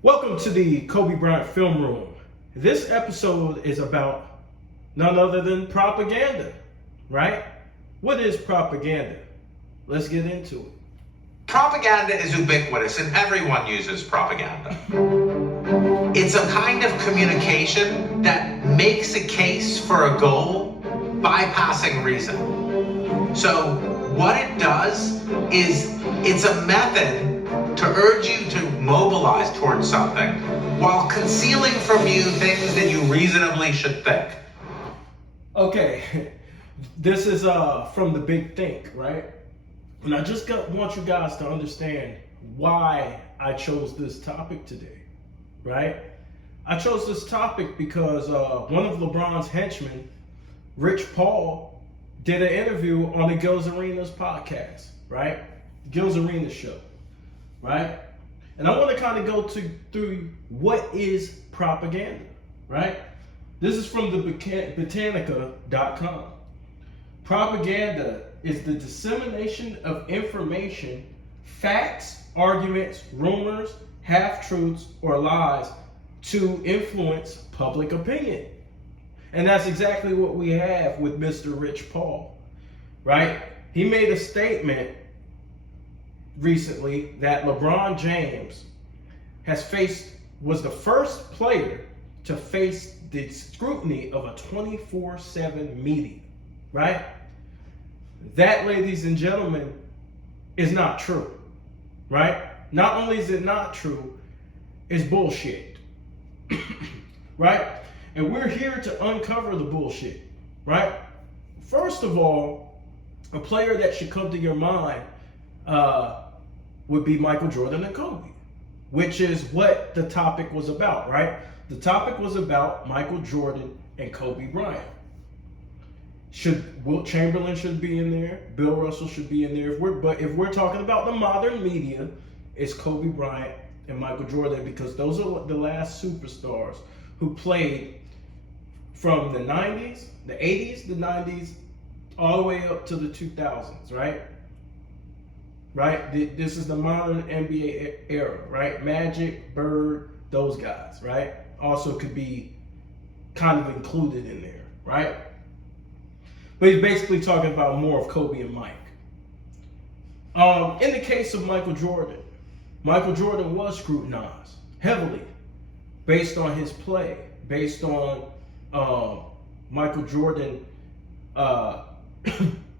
Welcome to the Kobe Bryant Film Room. This episode is about none other than propaganda, right? What is propaganda? Let's get into it. Propaganda is ubiquitous and everyone uses propaganda. It's a kind of communication that makes a case for a goal bypassing reason. So what it does is it's a method to urge you to mobilize towards something while concealing from you things that you reasonably should think. Okay, this is from the Big Think, right? And I just want you guys to understand why I chose this topic today, right? I chose this topic because one of LeBron's henchmen, Rich Paul, did an interview on the Gil's Arenas podcast, right? Gil's Arenas show, right? And I want to kind of go through what is propaganda, right? This is from the Botanica.com. Propaganda is the dissemination of information, facts, arguments, rumors, half-truths, or lies to influence public opinion. And that's exactly what we have with Mr. Rich Paul, right? He made a statement recently that LeBron James was the first player to face the scrutiny of a 24/7 media, right? That, ladies and gentlemen, is not true, right? Not only is it not true, it's bullshit, right? And we're here to uncover the bullshit, right? First of all, a player that should come to your mind would be Michael Jordan and Kobe, which is what the topic was about, right? The topic was about Michael Jordan and Kobe Bryant. Wilt Chamberlain should be in there. Bill Russell should be in there. If we're talking about the modern media, it's Kobe Bryant and Michael Jordan, because those are the last superstars who played from the 90s, the 80s, the 90s, all the way up to the 2000s, right? Right? This is the modern NBA era, right? Magic, Bird, those guys, right? Also could be kind of included in there, right? But he's basically talking about more of Kobe and Mike. In the case of Michael Jordan was scrutinized heavily based on his play, based on Michael Jordan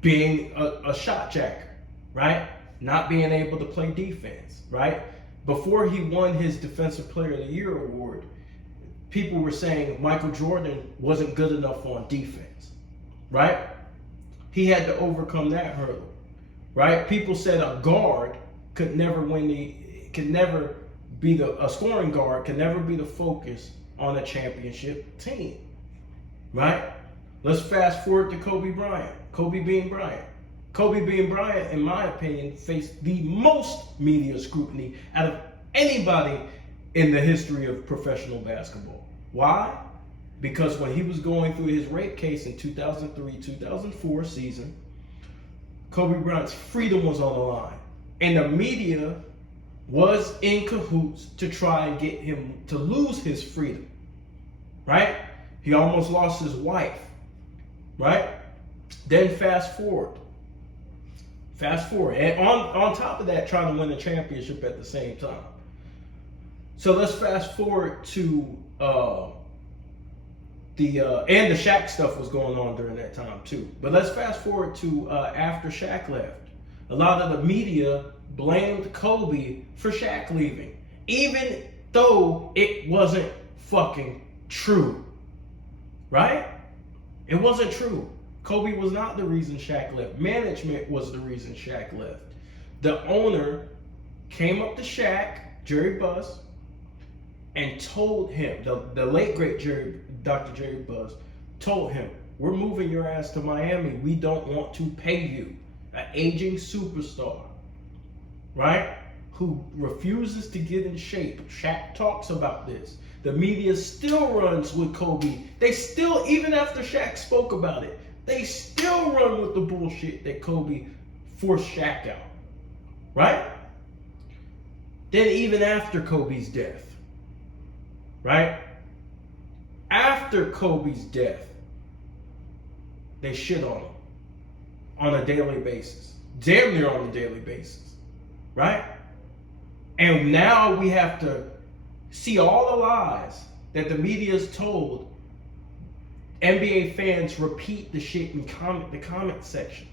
being a shot jacker, right? Not being able to play defense, right? Before he won his Defensive Player of the Year award, people were saying Michael Jordan wasn't good enough on defense, right? He had to overcome that hurdle, right? People said a guard could never a scoring guard could never be the focus on a championship team, right? Let's fast forward to Kobe Bryant. Kobe being Bryant, in my opinion, faced the most media scrutiny out of anybody in the history of professional basketball. Why? Because when he was going through his rape case in 2003-2004 season, Kobe Bryant's freedom was on the line. And the media was in cahoots to try and get him to lose his freedom, right? He almost lost his wife, right? Then fast forward. And on top of that, trying to win a championship at the same time. So let's fast forward to and the Shaq stuff was going on during that time too. But let's fast forward to after Shaq left. A lot of the media blamed Kobe for Shaq leaving, even though it wasn't fucking true, right? It wasn't true. Kobe was not the reason Shaq left. Management was the reason Shaq left. The owner came up to Shaq, Jerry Buss, and told him, the late great Dr. Jerry Buss, told him, we're moving your ass to Miami. We don't want to pay you. An aging superstar, right? Who refuses to get in shape. Shaq talks about this. The media still runs with Kobe. They still, even after Shaq spoke about it, they still run with the bullshit that Kobe forced Shaq out, right? Then even after Kobe's death, right? After Kobe's death, they shit on him on a daily basis, damn near on a daily basis, right? And now we have to see all the lies that the media's told. NBA fans repeat the shit in the comment sections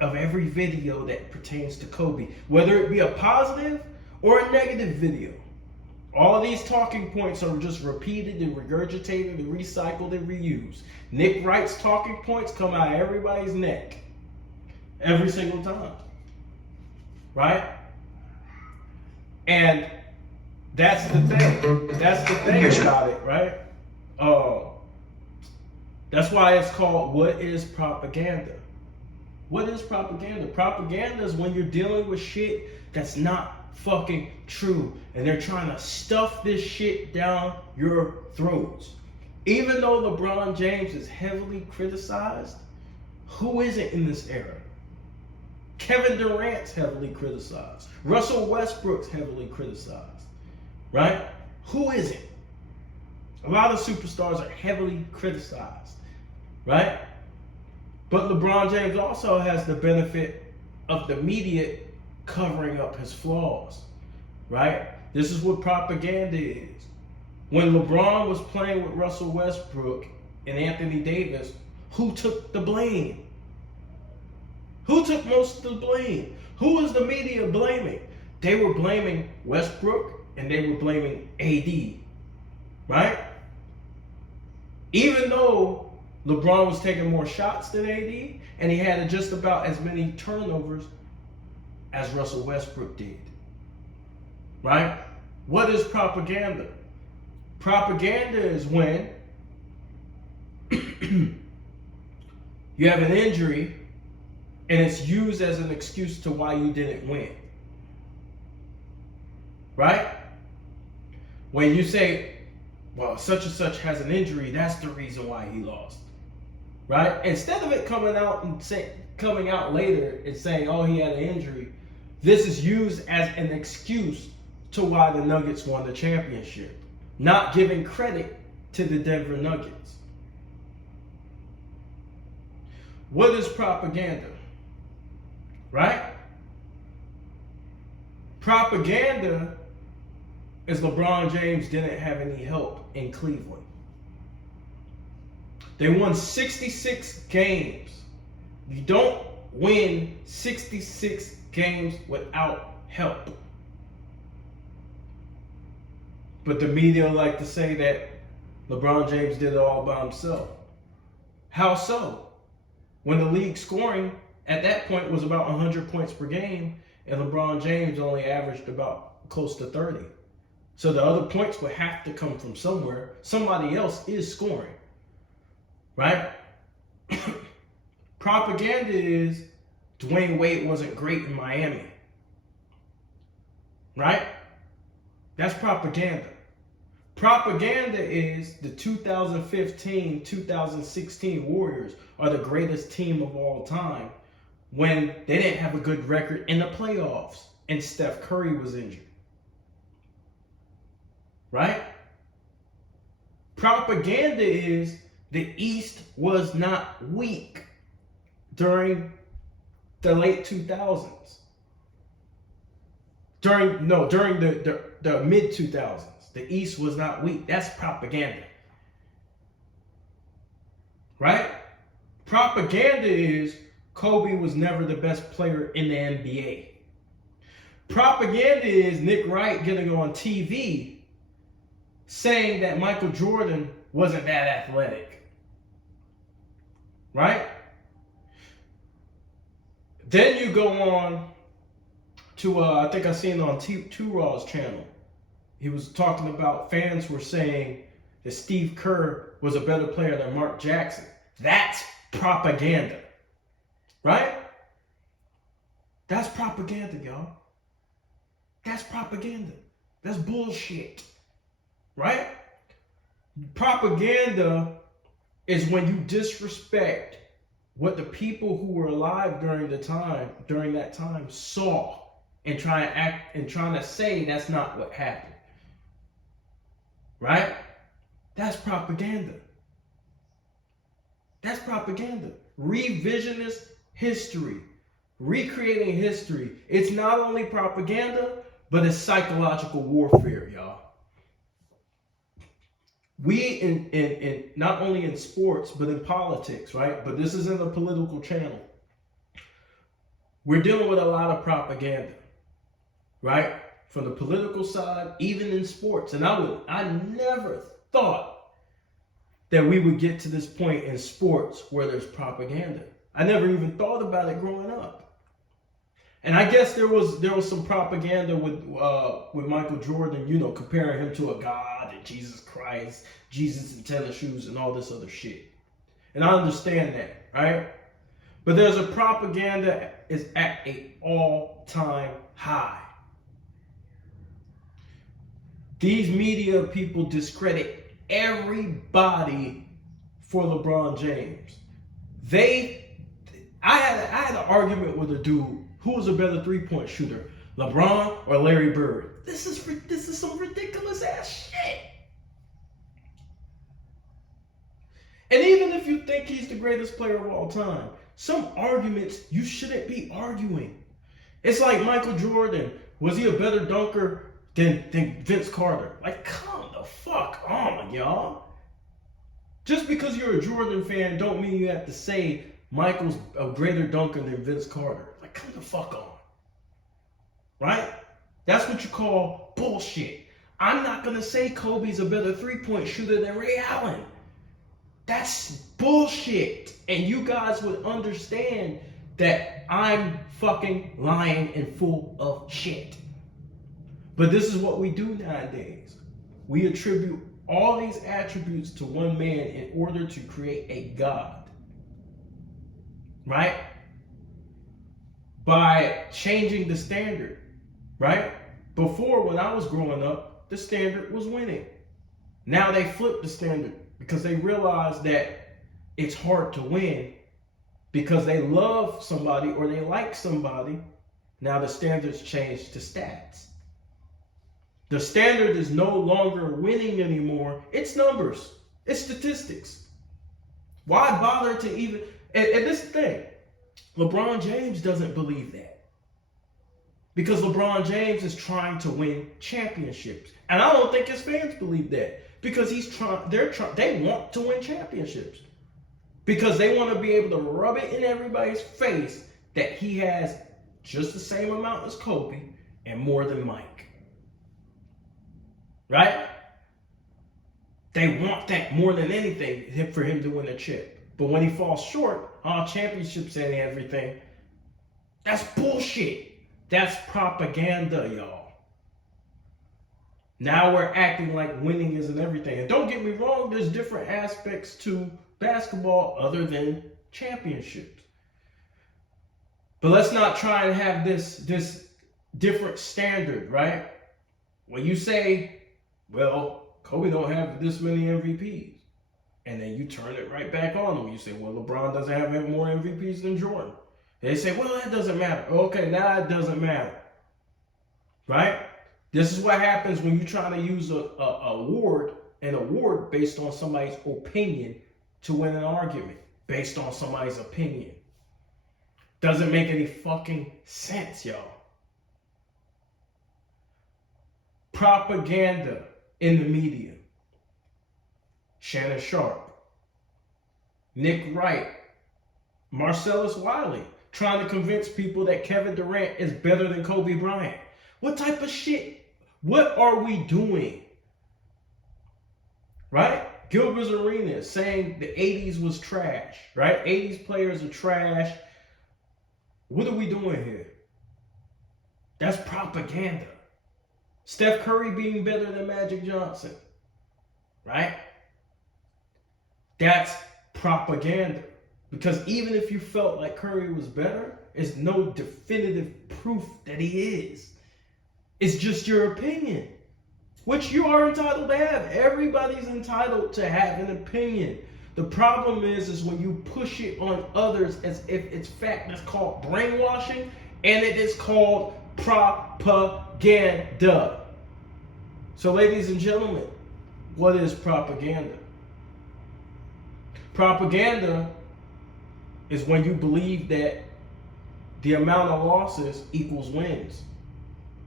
of every video that pertains to Kobe, whether it be a positive or a negative video. All of these talking points are just repeated and regurgitated and recycled and reused. Nick Wright's talking points come out of everybody's neck every single time, right? And that's the thing. That's the thing about it, right? That's why it's called, what is propaganda? What is propaganda? Propaganda is when you're dealing with shit that's not fucking true, and they're trying to stuff this shit down your throats. Even though LeBron James is heavily criticized, who isn't in this era? Kevin Durant's heavily criticized. Russell Westbrook's heavily criticized, right? Who isn't? A lot of superstars are heavily criticized, right? But LeBron James also has the benefit of the media covering up his flaws, right? This is what propaganda is. When LeBron was playing with Russell Westbrook and Anthony Davis, who took the blame? Who took most of the blame? Who was the media blaming? They were blaming Westbrook and they were blaming AD, right? Even though LeBron was taking more shots than AD, and he had just about as many turnovers as Russell Westbrook did, right? What is propaganda? Propaganda is when you have an injury and it's used as an excuse to why you didn't win, right? When you say, well, such and such has an injury, that's the reason why he lost, right? Instead of it coming out later and saying, oh, he had an injury, this is used as an excuse to why the Nuggets won the championship, not giving credit to the Denver Nuggets. What is propaganda? Right? Propaganda is LeBron James didn't have any help in Cleveland. They won 66 games. You don't win 66 games without help. But the media like to say that LeBron James did it all by himself. How so? When the league scoring at that point was about 100 points per game, and LeBron James only averaged about close to 30. So the other points would have to come from somewhere. Somebody else is scoring, right? Propaganda is Dwayne Wade wasn't great in Miami, right? That's propaganda. Propaganda is the 2015-2016 Warriors are the greatest team of all time when they didn't have a good record in the playoffs and Steph Curry was injured. Right? Propaganda is the East was not weak during the late 2000s. During the mid 2000s. The East was not weak. That's propaganda. Right? Propaganda is Kobe was never the best player in the NBA. Propaganda is Nick Wright getting on TV saying that Michael Jordan wasn't that athletic. Right? Then you go on to, I think I seen on Two Raw's channel. He was talking about fans were saying that Steve Kerr was a better player than Mark Jackson. That's propaganda. Right? That's propaganda, y'all. That's propaganda. That's bullshit. Right? Propaganda is when you disrespect what the people who were alive during that time saw and trying to say that's not what happened. right? That's propaganda. That's propaganda. Revisionist history. Recreating history. It's not only propaganda, but it's psychological warfare, y'all. We in not only in sports, but in politics, right? But this isn't a political channel. We're dealing with a lot of propaganda, right? From the political side, even in sports. And I never thought that we would get to this point in sports where there's propaganda. I never even thought about it growing up. And I guess there was some propaganda with Michael Jordan, you know, comparing him to a god and Jesus Christ, Jesus in tennis shoes and all this other shit. And I understand that, right? But there's a propaganda is at an all-time high. These media people discredit everybody for LeBron James. I had an argument with a dude. Who was a better three-point shooter, LeBron or Larry Bird? This is some ridiculous ass shit. And even if you think he's the greatest player of all time, some arguments you shouldn't be arguing. It's like Michael Jordan. Was he a better dunker than Vince Carter? Like, come the fuck on, y'all. Just because you're a Jordan fan don't mean you have to say Michael's a greater dunker than Vince Carter. Like, come the fuck on. Right? That's what you call bullshit. I'm not going to say Kobe's a better three-point shooter than Ray Allen. That's bullshit. And you guys would understand that I'm fucking lying and full of shit. But this is what we do nowadays. We attribute all these attributes to one man in order to create a god. Right? By changing the standard. Right? Before, when I was growing up, the standard was winning. Now they flipped the standard because they realize that it's hard to win because they love somebody or they like somebody. Now the standard's changed to stats. The standard is no longer winning anymore. It's numbers. It's statistics. Why bother to even... And this thing, LeBron James doesn't believe that. Because LeBron James is trying to win championships. And I don't think his fans believe that. Because they want to win championships. Because they want to be able to rub it in everybody's face that he has just the same amount as Kobe and more than Mike. Right? They want that more than anything for him to win a chip. But when he falls short, championships and everything, that's bullshit. That's propaganda, y'all. Now we're acting like winning isn't everything. And don't get me wrong, there's different aspects to basketball other than championships. But let's not try and have this different standard, right? When you say, well, Kobe don't have this many MVPs. And then you turn it right back on them. You say, well, LeBron doesn't have more MVPs than Jordan. They say, well, that doesn't matter. Okay, now it doesn't matter. Right? This is what happens when you try to use an award based on somebody's opinion to win an argument. Based on somebody's opinion. Doesn't make any fucking sense, y'all. Propaganda in the media. Shannon Sharp, Nick Wright, Marcellus Wiley, trying to convince people that Kevin Durant is better than Kobe Bryant. What type of shit? What are we doing? Right? Gilbert Arenas saying the 80s was trash. Right? 80s players are trash. What are we doing here? That's propaganda. Steph Curry being better than Magic Johnson. Right? That's propaganda. Because even if you felt like Curry was better, it's no definitive proof that he is. It's just your opinion, which you are entitled to have. Everybody's entitled to have an opinion. The problem is when you push it on others as if it's fact. That's called brainwashing, and it is called propaganda. So, ladies and gentlemen, What is propaganda? Propaganda is when you believe that the amount of losses equals wins.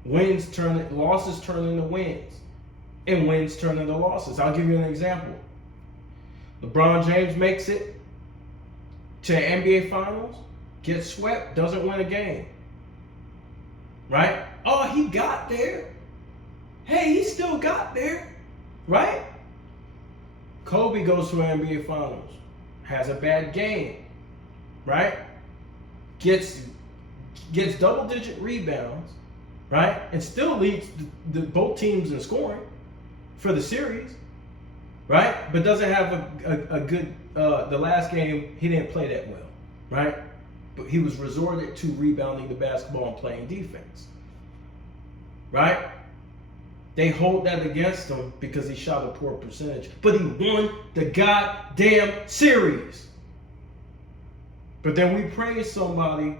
Losses turn into wins, and wins turn into losses. I'll give you an example. LeBron James makes it to the NBA Finals, gets swept, doesn't win a game. Right? Oh, he got there. Hey, he still got there. Right? Kobe goes to the NBA Finals, has a bad game. Right? Gets double-digit rebounds. Right? And still leads both teams in scoring for the series. Right? But doesn't have a good, the last game, he didn't play that well. Right? But he was resorted to rebounding the basketball and playing defense. Right? They hold that against him because he shot a poor percentage. But he won the goddamn series. But then we praise somebody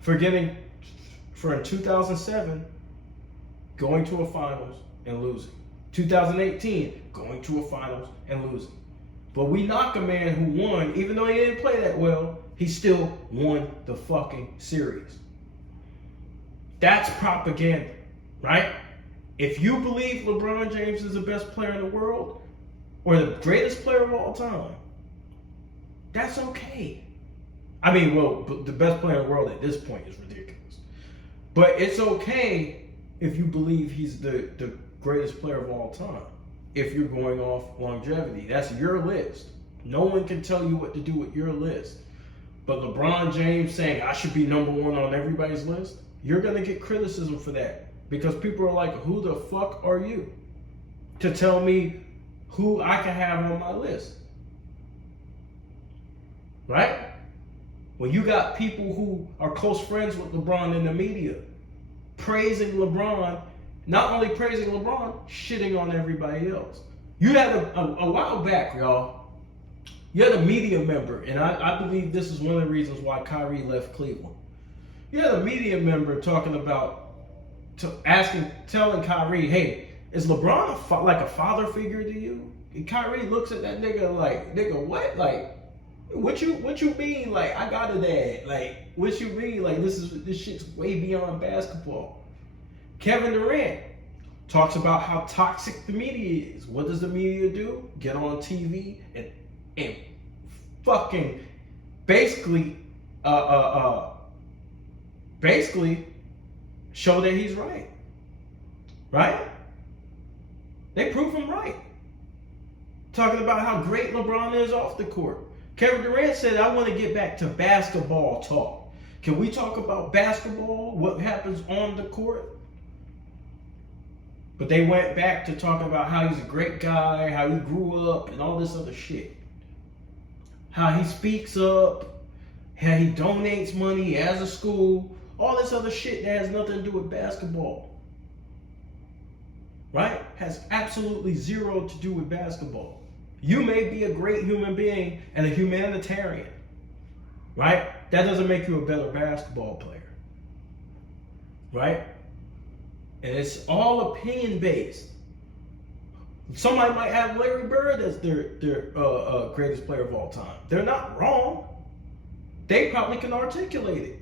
for in 2007, going to a finals and losing. 2018, going to a finals and losing. But we knock a man who won, even though he didn't play that well, he still won the fucking series. That's propaganda, right? If you believe LeBron James is the best player in the world, or the greatest player of all time, that's okay. I mean, well, the best player in the world at this point is ridiculous. But it's okay if you believe he's the greatest player of all time. If you're going off longevity, that's your list. No one can tell you what to do with your list. But LeBron James saying I should be number one on everybody's list, you're going to get criticism for that. Because people are like, who the fuck are you to tell me who I can have on my list? Right? When you got people who are close friends with LeBron in the media praising LeBron, not only praising LeBron, shitting on everybody else. You had a while back, y'all, you had a media member, and I believe this is one of the reasons why Kyrie left Cleveland. You had a media member talking about, telling Kyrie, hey, is LeBron like a father figure to you? And Kyrie looks at that nigga like, nigga, what? Like, what you mean? Like, I got a dad. Like, what you mean? Like, this shit's way beyond basketball. Kevin Durant talks about how toxic the media is. What does the media do? Get on TV and fucking basically show that he's right. Right? They prove him right. Talking about how great LeBron is off the court. Kevin Durant said, I want to get back to basketball talk. Can we talk about basketball? What happens on the court? But they went back to talking about how he's a great guy, how he grew up, and all this other shit. How he speaks up, how he donates money, he has a school, all this other shit that has nothing to do with basketball. Right? Has absolutely zero to do with basketball. You may be a great human being and a humanitarian. Right? That doesn't make you a better basketball player. Right? And it's all opinion based. Somebody might have Larry Bird as their greatest player of all time. They're not wrong. They probably can articulate it.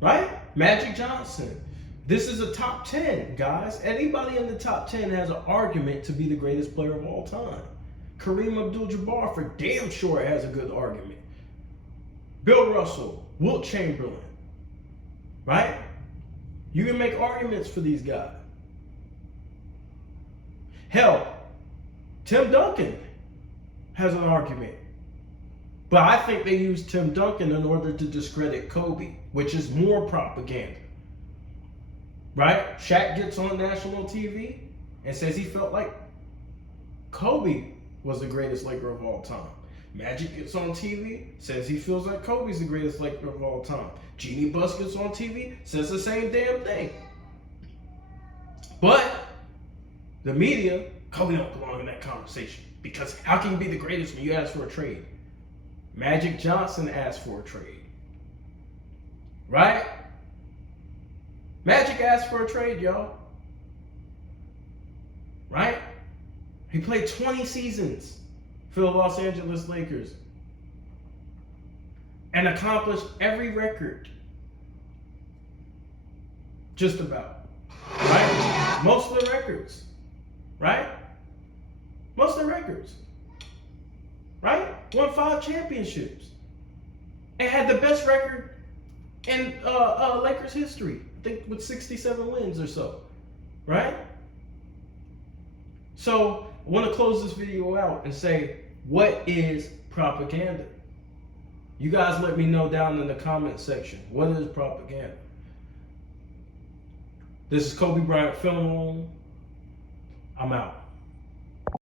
Right? Magic Johnson. This is a top 10, guys. Anybody in the top 10 has an argument to be the greatest player of all time. Kareem Abdul-Jabbar for damn sure has a good argument. Bill Russell, Wilt Chamberlain. Right? You can make arguments for these guys. Hell, Tim Duncan has an argument. But I think they used Tim Duncan in order to discredit Kobe, which is more propaganda. Right? Shaq gets on national TV and says he felt like Kobe was the greatest Laker of all time. Magic gets on TV, says he feels like Kobe's the greatest Laker of all time. Jeannie Buss gets on TV, says the same damn thing. But the media, Kobe don't belong in that conversation. Because how can you be the greatest when you ask for a trade? Magic Johnson asked for a trade. Right? Magic asked for a trade, y'all. right? He played 20 seasons for the Los Angeles Lakers and accomplished every record. Just about. Right? Most of the records. Right? Most of the records. Right? Won 5 championships. And had the best record in Lakers history. I think with 67 wins or so. Right? So, I want to close this video out and say, what is propaganda? You guys let me know down in the comment section. What is propaganda? This is Kobe Bryant Film Room. I'm out.